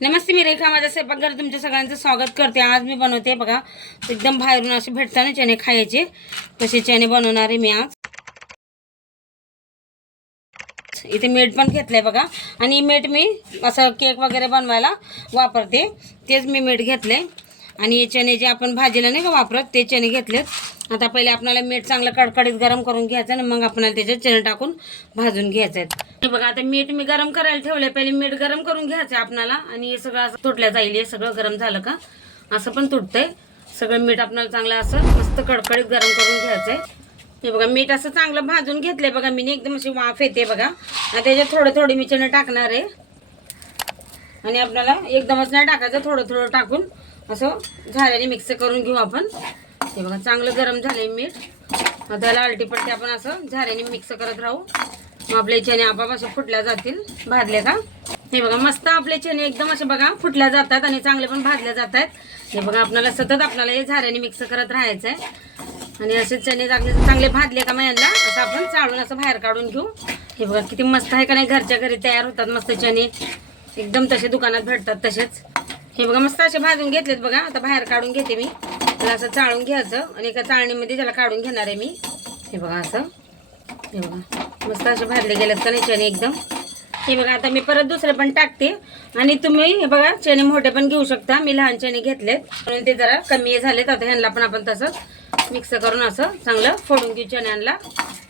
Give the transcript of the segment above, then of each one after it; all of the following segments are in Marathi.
नमस्ते मी रेखा. माझ्या स्वयंपाकघर तुमच्या सगळ्यांचं स्वागत करते. आज मी बनवते बघा एकदम बाहेरून असे भेटताना चणे खायचे. तसे चणे बनवणार आहे मी आज. इथे मीठ पण घेतलंय बघा. आणि मीठ मी असं केक वगैरे बनवायला वापरते. तेच मी मीठ घेतलंय. आणि हे चणे जे आपण भाजीला नाही का वापरत ते चणे घेतलेत. आता पहिले आपल्याला मीठ चांगलं कडकडीत गरम करून घ्यायचं आणि मग आपल्याला त्याच्यात चणे टाकून भाजून घ्यायचं आहे हे बघा आता मीठ मी गरम करायला ठेवलंय. पहिले मीठ गरम करून घ्यायचं आहे आपल्याला आणि हे सगळं असं तुटल्या जाईल. हे सगळं गरम झालं का? असं पण तुटतंय. सगळं मीठ आपल्याला चांगलं असं मस्त कडकडीत गरम करून घ्यायचं आहे हे बघा मीठ असं चांगलं भाजून घेतलंय बघा मी. एकदम अशी वाफ येते बघा. आणि त्याच्यात थोडं थोडी मी चणे टाकणार आहे. आणि आपल्याला एकदमच नाही टाकायचं थोडं थोडं टाकून असं झाल्याने मिक्स करून घेऊ आपण. हे बघा चांगलं गरम झालंय मीठ. आता त्याला आलटी आपण असं झाऱ्याने मिक्स करत राहू. मग आपले चणे आपाप असे फुटल्या जातील भाजले का? हे बघा मस्त आपले चणे एकदम असे बघा फुटल्या जातात आणि चांगले पण भाजले जात आहेत हे बघा आपल्याला सतत आपल्याला हे झाऱ्याने मिक्स करत राहायचं आहे आणि असे चणे चांगले चांगले भाजले का महिन्याला असं आपण चाळून असं बाहेर काढून घेऊ. हे बघा किती मस्त आहे का नाही? घरच्या घरी तयार होतात मस्त चणे. एकदम तसे दुकानात भेटतात तसेच. हे बघा मस्त असे भाजून घेतलेत बघा. आता बाहेर काढून घेते मी. त्याला असं चाळून घ्यायचं. आणि एका चाळणीमध्ये त्याला काढून घेणार आहे मी. हे बघा असं. हे बघा. मस्त असे भाजले गेलेत का नाही चणे एकदम? हे बघा आता मी परत दुसरे पण टाकते. आणि तुम्ही हे बघा चणे मोठे पण घेऊ शकता. मी लहान चणे घेतलेत. म्हणून ते जरा कमी झालेत. आता ह्यांना पण आपण तसंच मिक्स करून असं चांगलं फोडून घेऊ चण्यांना.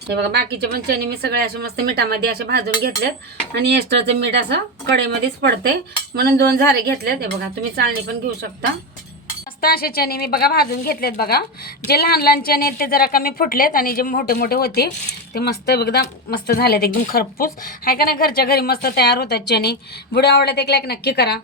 हे बघा बाकीचे पण चणे मी सगळे असे मस्त मिठामध्ये असे भाजून घेतलेत. आणि एक्स्ट्राचं मीठ असं कढईमध्येच पडते म्हणून दोन झारे घेतलेत. हे बघा तुम्ही चाळणी पण घेऊ शकता. मस्त असे चणे मी बघा भाजून घेतलेत बघा. जे लहान लहान चणे आहेत ते जरा कमी फुटलेत आणि जे मोठे मोठे होते ते मस्त एकदम मस्त झालेत एकदम खरपूस. आहे का नाही घरच्या घरी मस्त तयार होतात चणे. बुडे आवडत एक लाईक नक्की करा.